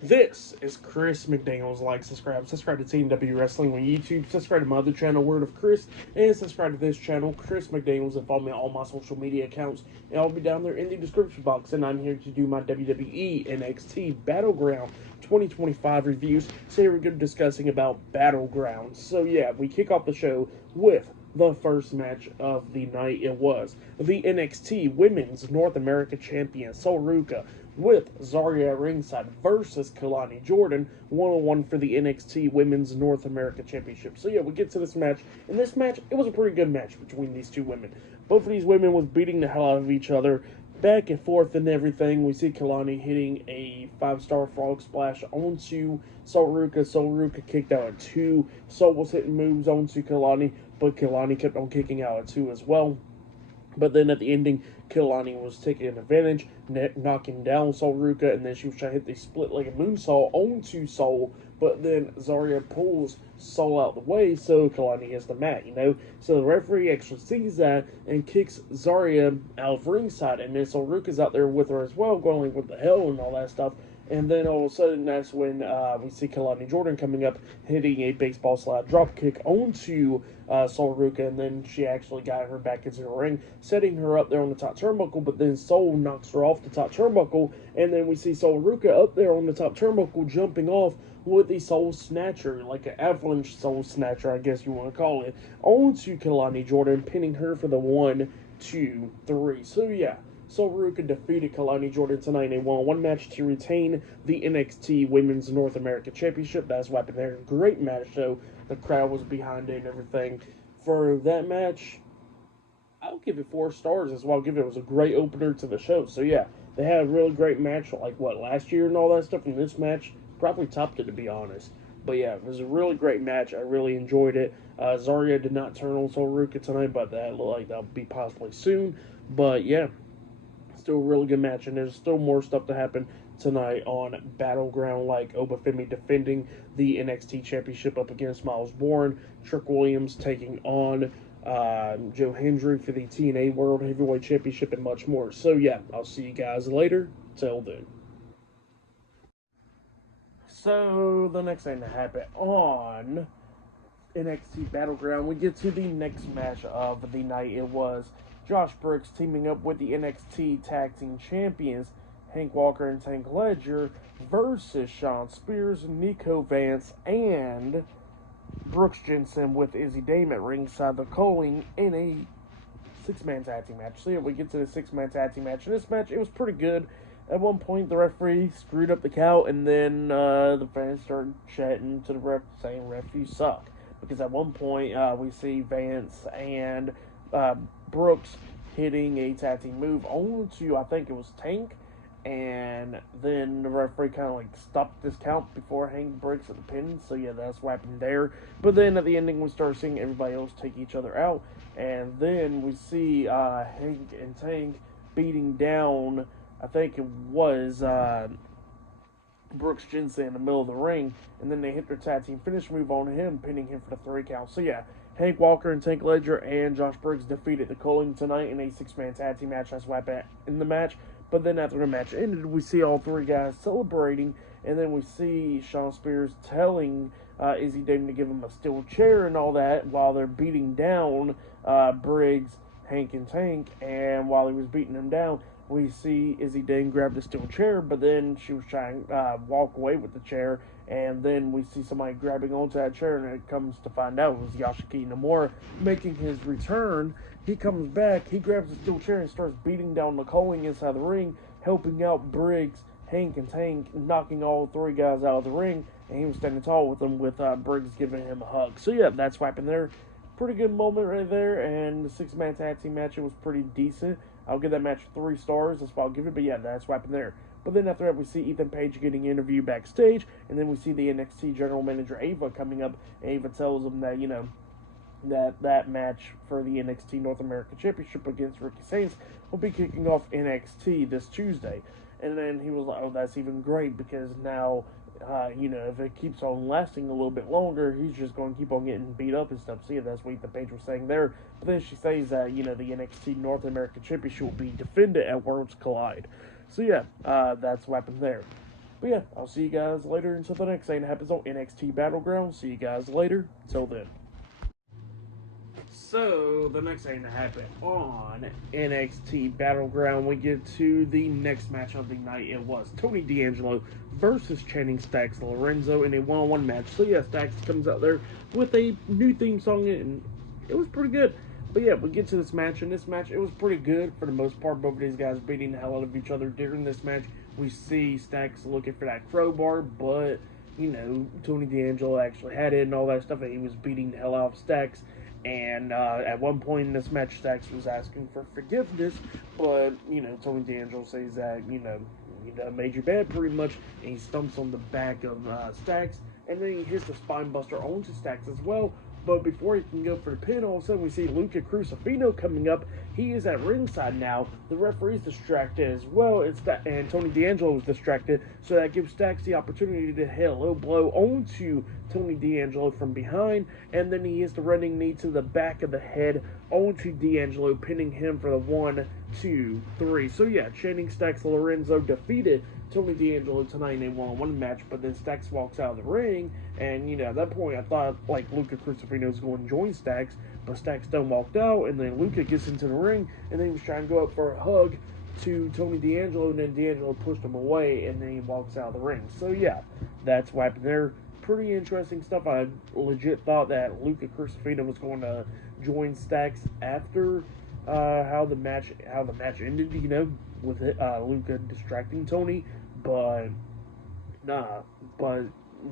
This is Chris McDaniels. Like, subscribe to Team W Wrestling on YouTube, subscribe to my other channel, Word of Chris, and subscribe to this channel, Chris McDaniels, and follow me on all my social media accounts. And I'll be down there in the description box. And I'm here to do my WWE NXT Battleground 2025 reviews. So here we're going to be discussing about Battlegrounds. So yeah, we kick off the show with the first match of the night. It was the NXT Women's North America Champion Sol Ruca with Zarya ringside versus Kalani Jordan, 1-on-1 for the NXT Women's North America Championship. So yeah, we get to this match. In this match, it was a pretty good match between these two women. Both of these women was beating the hell out of each other, back and forth and everything. We see Kalani hitting a 5-star frog splash onto Sol Ruca. Sol Ruca kicked out at 2. Sol was hitting moves onto Kalani, but Kalani kept on kicking out at 2 as well. But then at the ending, Kalani was taking advantage, knocking down Sol Ruca, and then she was trying to hit the split-legged moonsault onto Sol, but then Zarya pulls Sol out the way, so Kalani hits the mat. So the referee actually sees that and kicks Zarya out of ringside, and then Sol Ruca's out there with her as well, going like, what the hell, and all that stuff. And then all of a sudden, that's when we see Kalani Jordan coming up, hitting a baseball slide drop kick onto Sol Ruca, and then she actually got her back into the ring, setting her up there on the top turnbuckle, but then Sol knocks her off the top turnbuckle, and then we see Sol Ruca up there on the top turnbuckle jumping off with the Soul Snatcher, like an avalanche Soul Snatcher, I guess you want to call it, onto Kalani Jordan, pinning her for the 1, 2, 3. So yeah, Sol Ruca defeated Kalani Jordan tonight in a one-on-one match to retain the NXT Women's North America Championship. That's what happened there. Great match, though. The crowd was behind it and everything. For that match, I'll give it 4 stars as well. I'll give it was a great opener to the show. So yeah, they had a really great match, like what last year and all that stuff. And this match probably topped it, to be honest. But yeah, it was a really great match. I really enjoyed it. Zarya did not turn on Sol Ruca tonight, but that looked like that'll be possibly soon. But yeah, still a really good match, and there's still more stuff to happen tonight on Battleground, like Obafemi defending the NXT Championship up against Miles Bourne, Trick Williams taking on Joe Hendry for the TNA World Heavyweight Championship, and much more. So yeah, I'll see you guys later. Till then. So the next thing to happen on NXT Battleground, we get to the next match of the night. It was Josh Brooks teaming up with the NXT Tag Team Champions, Hank Walker and Tank Ledger, versus Shawn Spears, Nico Vance, and Brooks Jensen with Izzy Dame at ringside. The calling in a 6-man tag team match. So yeah, we get to the 6-man tag team match. In this match, it was pretty good. At one point, the referee screwed up the count, and then the fans started chatting to the ref, saying, "Ref, you suck." Because at one point, we see Vance and Brooks hitting a tag team move onto, I think it was Tank, and then the referee kind of like stopped this count before Hank breaks at the pin. So yeah, that's what happened there. But then at the ending, we start seeing everybody else take each other out, and then we see Hank and Tank beating down, I think it was Brooks Jensen in the middle of the ring, and then they hit their tag team finish move on him, pinning him for the 3 count. So yeah, Hank Walker and Tank Ledger and Josh Briggs defeated the Culling tonight in a 6-man tag team match. That's what happened in the match. But then after the match ended, we see all 3 guys celebrating, and then we see Shawn Spears telling Izzy Dame to give him a steel chair and all that while they're beating down Briggs, Hank, and Tank. And while he was beating them down, we see Izzy Dane grab the steel chair, but then she was trying to walk away with the chair, and then we see somebody grabbing onto that chair, and it comes to find out it was Yashiki Nomura making his return. He comes back, he grabs the steel chair and starts beating down McCulling inside the ring, helping out Briggs, Hank, and Tank, knocking all 3 guys out of the ring, and he was standing tall with them, with Briggs giving him a hug. So yeah, that's what happened there. Pretty good moment right there, and the 6-man tag team match, it was pretty decent. I'll give that match 3 stars. That's what I'll give it. But yeah, that's what happened there. But then after that, we see Ethan Page getting interviewed backstage, and then we see the NXT General Manager Ava coming up. Ava tells him that that match for the NXT North America Championship against Ricky Saints will be kicking off NXT this Tuesday. And then he was like, "Oh, that's even great because now if it keeps on lasting a little bit longer, he's just going to keep on getting beat up and stuff." So yeah, that's what Ethan Page was saying there. But then she says that, the NXT North American Championship will be defended at Worlds Collide. So yeah, that's what happened there. But yeah, I'll see you guys later until the next thing that happens on NXT Battleground. See you guys later. Till then. So, the next thing to happen on NXT Battleground, we get to the next match of the night. It was Tony D'Angelo versus Channing Stacks Lorenzo in a one-on-one match. So, yeah, Stacks comes out there with a new theme song, and it was pretty good. But yeah, we get to this match, and this match, it was pretty good for the most part. Both of these guys beating the hell out of each other during this match. We see Stacks looking for that crowbar, but, you know, Tony D'Angelo actually had it and all that stuff, and he was beating the hell out of Stacks. And at one point in this match, Stacks was asking for forgiveness, but, you know, Tony D'Angelo says that, you know, he done made you bad pretty much, and he stumps on the back of Stacks, and then he hits the spine buster onto Stacks as well. But before he can go for the pin, all of a sudden we see Luca Crucifino coming up. He is at ringside now. The referee's distracted as well, and Tony D'Angelo is distracted, so that gives Stacks the opportunity to hit a low blow onto Tony D'Angelo from behind, and then he hits the running knee to the back of the head onto D'Angelo, pinning him for the 1, 2, 3. So yeah, Channing Stacks Lorenzo defeated Tony D'Angelo tonight in a one-on-one match, but then Stacks walks out of the ring, and, you know, at that point I thought, like, Luca Crucifino was going to join Stacks, but Stacks done walked out, and then Luca gets into the ring, and then he was trying to go up for a hug to Tony D'Angelo, and then D'Angelo pushed him away, and then he walks out of the ring. So yeah, that's what happened there. Pretty interesting stuff. I legit thought that Luca Crucifino was going to join Stacks after how the match ended, you know, with Luca distracting Tony, but nah. But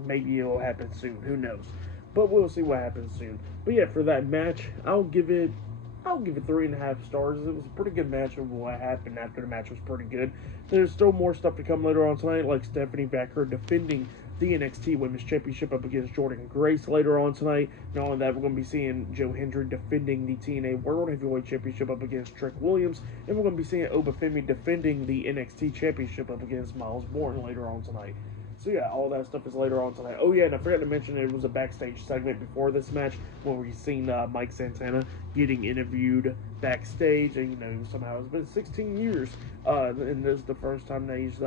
maybe it'll happen soon. Who knows? But we'll see what happens soon. But yeah, for that match, I'll give it 3.5 stars. It was a pretty good match, and what happened after the match was pretty good. There's still more stuff to come later on tonight, like Stephanie Vaquer defending the NXT Women's Championship up against Jordynne Grace later on tonight. Not only that, we're going to be seeing Joe Hendry defending the TNA World Heavyweight Championship up against Trick Williams, and we're going to be seeing Obafemi defending the NXT Championship up against Miles Bourne later on tonight. So yeah, all that stuff is later on tonight. Oh yeah, and I forgot to mention it was a backstage segment before this match where we've seen Mike Santana getting interviewed backstage, and, you know, somehow it's been 16 years, and this is the first time that he's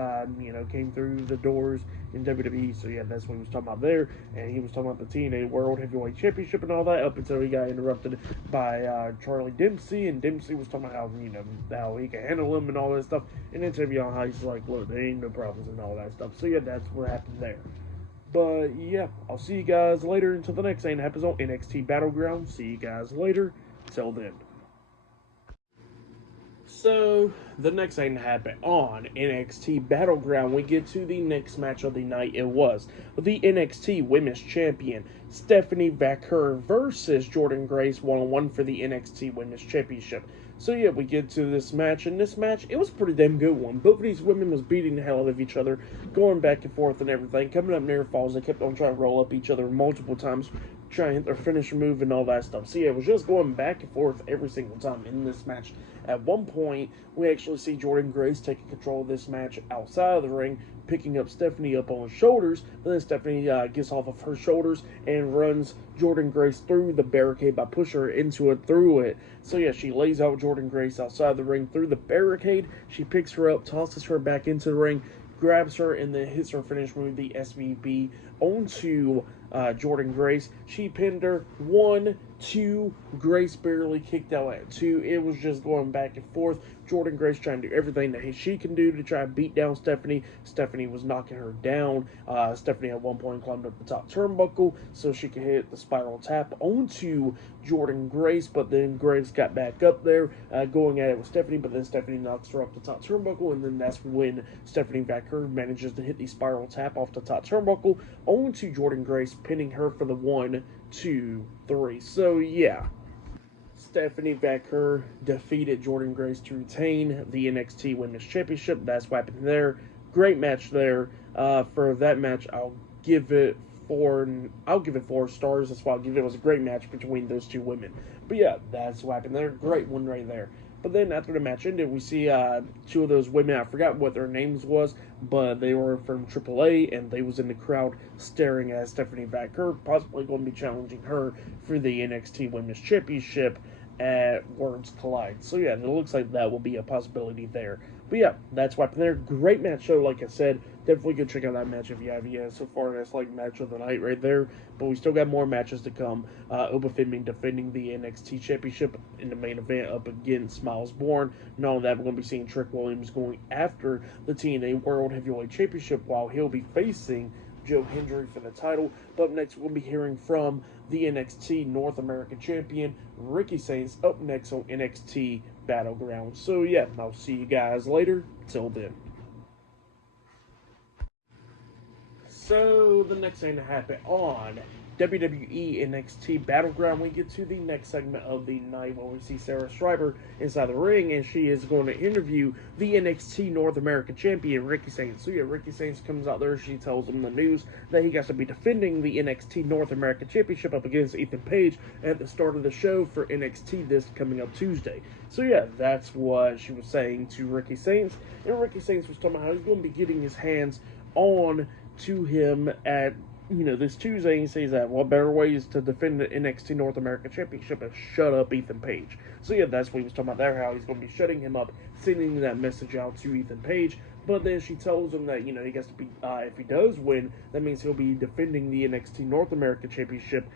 you know, came through the doors in WWE. So yeah, that's what he was talking about there, and he was talking about the TNA World Heavyweight Championship and all that, up until he got interrupted by Charlie Dempsey, and Dempsey was talking about how, you know, how he can handle him and all that stuff, and then interview on how he's like, look, there ain't no problems and all that stuff. So yeah, that's what happened there. But yeah, I'll see you guys later until the next thing that happens on NXT Battleground. See you guys later. Till then. So, the next thing to happen on NXT Battleground, we get to the next match of the night. It was the NXT Women's Champion, Stephanie Vaquer versus Jordynne Grace, one-on-one for the NXT Women's Championship. So yeah, we get to this match, and this match, it was a pretty damn good one. Both of these women was beating the hell out of each other, going back and forth and everything. Coming up near falls, they kept on trying to roll up each other multiple times, trying to hit their finisher move and all that stuff. So yeah, it was just going back and forth every single time in this match. At one point, we actually see Jordynne Grace taking control of this match outside of the ring, picking up Stephanie up on her shoulders, but then Stephanie gets off of her shoulders and runs Jordynne Grace through the barricade by pushing her into it, through it. So yeah, she lays out Jordynne Grace outside the ring through the barricade. She picks her up, tosses her back into the ring, grabs her, and then hits her finish move, the SVB, onto Jordynne Grace. She pinned her 1, 2. Grace barely kicked out at 2. It was just going back and forth. Jordynne Grace trying to do everything that she can do to try to beat down Stephanie. Stephanie was knocking her down. Stephanie at one point climbed up the top turnbuckle so she could hit the spiral tap onto Jordynne Grace, but then Grace got back up there going at it with Stephanie, but then Stephanie knocks her off the top turnbuckle, and then that's when Stephanie Vaquer manages to hit the spiral tap off the top turnbuckle onto Jordynne Grace, pinning her for the 1, 2, 3. So yeah, Stephanie Vaquer defeated Jordynne Grace to retain the NXT Women's Championship. That's what happened there. Great match there. For that match, I'll give it 4 stars. That's why I'll give it. It was a great match between those two women. But yeah, that's what happened there. Great one right there. But then after the match ended, we see 2 of those women. I forgot what their names was, but they were from AAA, and they was in the crowd staring at Stephanie Vaquer, possibly going to be challenging her for the NXT Women's Championship at Worlds Collide. So yeah, it looks like that will be a possibility there. But yeah, that's what happened there. Great match show, like I said. definitely go check out that match if you have yet. So far, that's like match of the night right there. But we still got more matches to come. Obafemi defending the NXT Championship in the main event up against Miles Bourne. Not only that, we're going to be seeing Trick Williams going after the TNA World Heavyweight Championship while he'll be facing Joe Hendry for the title. But up next, we'll be hearing from the NXT North American Champion, Ricky Sainz, up next on NXT Battleground. So yeah, I'll see you guys later. Till then. So the next thing to happen on WWE NXT Battleground, we get to the next segment of the night where we see Sarah Schreiber inside the ring, and she is going to interview the NXT North American Champion, Ricky Sainz. So yeah, Ricky Sainz comes out there, she tells him the news that he got to be defending the NXT North American Championship up against Ethan Page at the start of the show for NXT this coming up Tuesday. So yeah, that's what she was saying to Ricky Sainz, and Ricky Sainz was talking about how he's going to be getting his hands on to him at this Tuesday. He says that what better ways to defend the NXT North American Championship is shut up Ethan Page. So yeah, that's what he was talking about there, how he's going to be shutting him up, sending that message out to Ethan Page. But then she tells him that, he gets to be, if he does win, that means he'll be defending the NXT North American Championship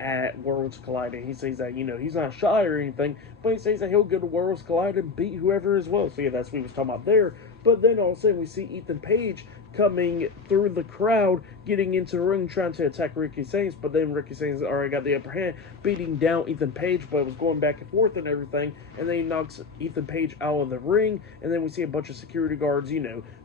at Worlds Collide. And he says that, he's not shy or anything, but he says that he'll go to Worlds Collide and beat whoever as well. So yeah, that's what he was talking about there. But then all of a sudden we see Ethan Page coming through the crowd, getting into the ring, trying to attack Ricky Sainz, but then Ricky Sainz already got the upper hand, beating down Ethan Page, but it was going back and forth and everything, and then he knocks Ethan Page out of the ring, and then we see a bunch of security guards,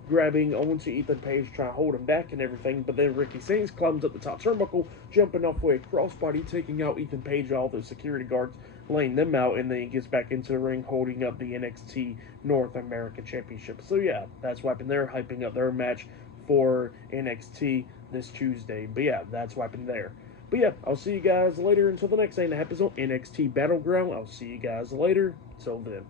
grabbing onto Ethan Page, trying to hold him back and everything, but then Ricky Sainz climbs up the top turnbuckle, jumping off with a crossbody, taking out Ethan Page, all those security guards, laying them out, and then he gets back into the ring, holding up the NXT North American Championship. So yeah, that's what happened there, hyping up their match for NXT this Tuesday. But yeah, that's what happened there. But yeah, I'll see you guys later until the next thing that happens on NXT Battleground. I'll see you guys later. Till then.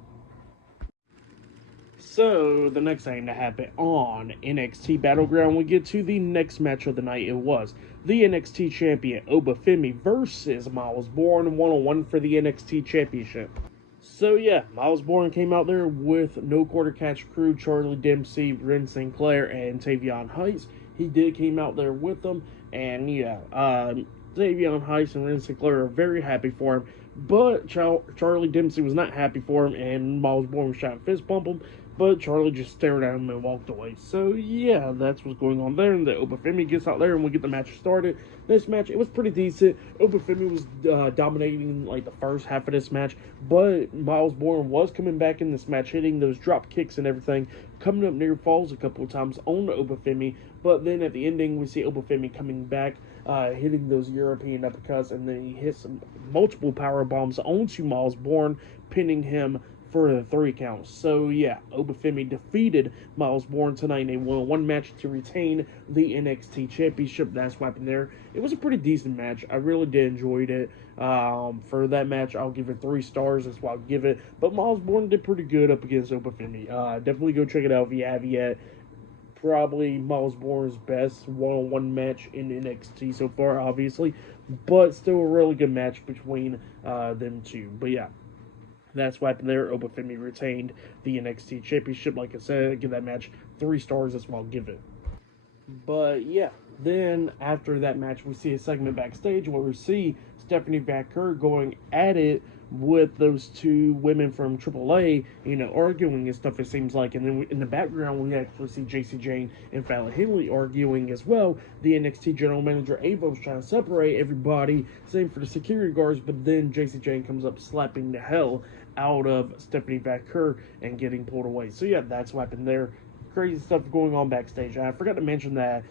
So, the next thing to happen on NXT Battleground, we get to the next match of the night. It was the NXT Champion, Obafemi, versus Miles Bourne, one-on-one for the NXT Championship. So yeah, Miles Bourne came out there with No Quarter Catch crew, Charlie Dempsey, Ren Sinclair, and Tavion Heights. He came out there with them, and yeah, Tavion Heights and Ren Sinclair are very happy for him, but Charlie Dempsey was not happy for him, and Miles Bourne was trying to fist bump him, but Charlie just stared at him and walked away. So yeah, that's what's going on there, and the Obafemi gets out there, and we get the match started. This match, it was pretty decent. Obafemi was dominating like the first half of this match, but Miles Bourne was coming back in this match, hitting those drop kicks and everything, coming up near falls a couple of times on Obafemi, but then at the ending, we see Obafemi coming back, hitting those European uppercuts, and then he hits multiple power bombs onto Miles Bourne, pinning him for the 3 counts. So yeah, Obafemi defeated Miles Bourne tonight in a one-on-one match to retain the NXT Championship. That's what happened there. It was a pretty decent match. I really did enjoy it. For that match, I'll give it 3 stars. That's what I'll give it. But Miles Bourne did pretty good up against Obafemi. Definitely go check it out if you have yet. Probably Miles Bourne's best one-on-one match in NXT so far, obviously, but still a really good match between them two. But yeah, that's what happened there. Obafemi retained the NXT Championship. Like I said, give that match 3 stars. That's what I'll give it. But yeah, then after that match, we see a segment backstage where we see Stephanie Vaquer going at it with those 2 women from AAA, arguing and stuff, it seems like. And then in the background, we actually see Jacy Jayne and Fallon Henley arguing as well. The NXT general manager, Ava's trying to separate everybody, same for the security guards, but then Jacy Jayne comes up slapping the hell out of Stephanie Vaquer and getting pulled away. So yeah, that's what happened there. Crazy stuff going on backstage. And I forgot to mention that,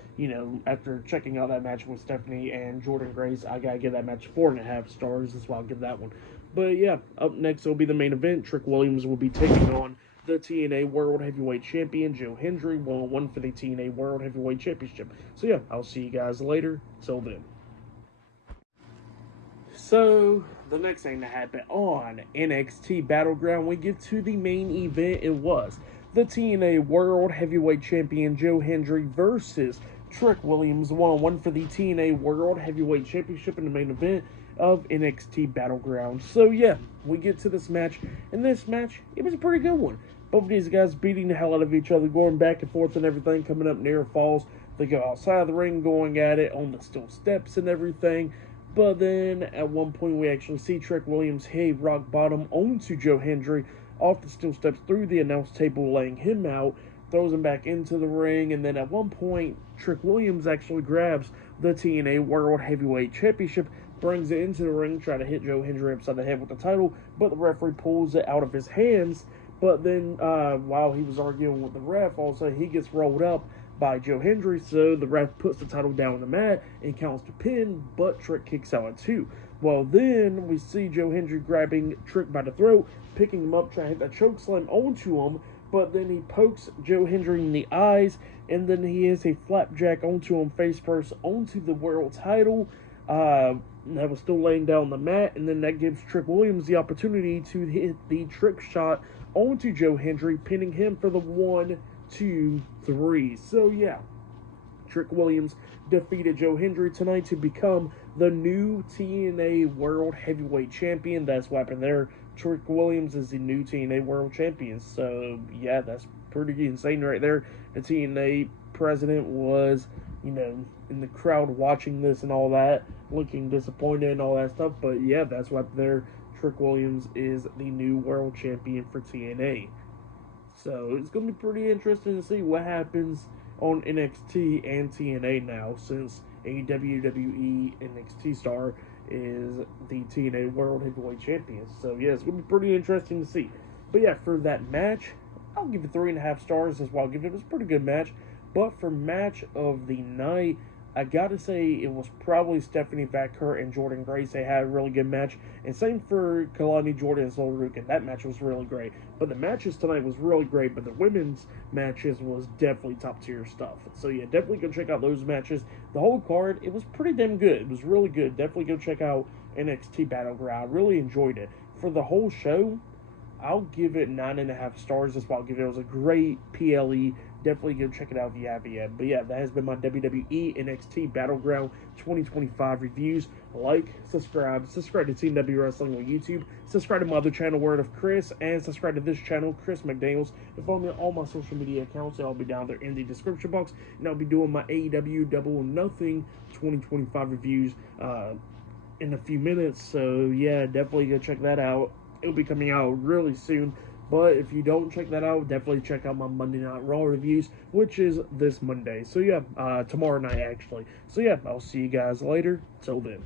after checking out that match with Stephanie and Jordynne Grace, I gotta give that match 4.5 stars. That's why I'll give that one. But yeah, up next will be the main event. Trick Williams will be taking on the TNA World Heavyweight Champion, Joe Hendry, one-on-one for the TNA World Heavyweight Championship. So yeah, I'll see you guys later. Till then. So, the next thing to happen on NXT Battleground, we get to the main event. It was the TNA World Heavyweight Champion, Joe Hendry, versus Trick Williams, one-on-one for the TNA World Heavyweight Championship in the main event of NXT Battleground. So yeah, we get to this match, and this match, it was a pretty good one. Both of these guys beating the hell out of each other, going back and forth and everything, coming up near falls. They go outside of the ring, going at it on the steel steps and everything. But then at one point, we actually see Trick Williams hit rock bottom onto Joe Hendry off the steel steps through the announce table, laying him out, throws him back into the ring. And then at one point, Trick Williams actually grabs the TNA World Heavyweight Championship, brings it into the ring, trying to hit Joe Hendry upside the head with the title, but the referee pulls it out of his hands. But then while he was arguing with the ref, also he gets rolled up by Joe Hendry, so the ref puts the title down on the mat and counts to pin, but Trick kicks out at 2. Well, then we see Joe Hendry grabbing Trick by the throat, picking him up, trying to hit that choke slam onto him, but then he pokes Joe Hendry in the eyes, and then he hits a flapjack onto him face first onto the world title. That was still laying down on the mat, and then that gives Trick Williams the opportunity to hit the trick shot onto Joe Hendry, pinning him for the 1, 2, 3. So yeah, Trick Williams defeated Joe Hendry tonight to become the new TNA World Heavyweight Champion. That's what happened there. Trick Williams is the new TNA World Champion. So yeah, that's pretty insane right there. The TNA president was, in the crowd watching this and all that, looking disappointed and all that stuff. But yeah, that's what happened there. Trick Williams is the new world champion for TNA. So it's going to be pretty interesting to see what happens on NXT and TNA now, since a WWE NXT star is the TNA World Heavyweight Champion. So yeah, it's going to be pretty interesting to see. But yeah, for that match, I'll give it 3.5 stars as well. It was a pretty good match. But for match of the night, I gotta say it was probably Stephanie Vaquer and Jordynne Grace. They had a really good match. And same for Kelani Jordan and Zoe Rukin. That match was really great. But the matches tonight was really great. But the women's matches was definitely top tier stuff. So yeah, definitely go check out those matches. The whole card, it was pretty damn good. It was really good. Definitely go check out NXT Battleground. I really enjoyed it. For the whole show, I'll give it 9.5 stars. That's why I'll give it. It was a great PLE. Definitely go check it out if you haven't yet. But yeah, that has been my WWE NXT Battleground 2025 reviews. Like, subscribe to Team W Wrestling on YouTube. Subscribe to my other channel, Word of Chris, and subscribe to this channel, Chris McDaniels. And follow me on all my social media accounts. They'll be down there in the description box. And I'll be doing my AEW Double or Nothing 2025 reviews in a few minutes. So yeah, definitely go check that out. It'll be coming out really soon. But if you don't check that out, definitely check out my Monday Night Raw reviews, which is this Monday. So yeah, tomorrow night actually. So yeah, I'll see you guys later. Till then.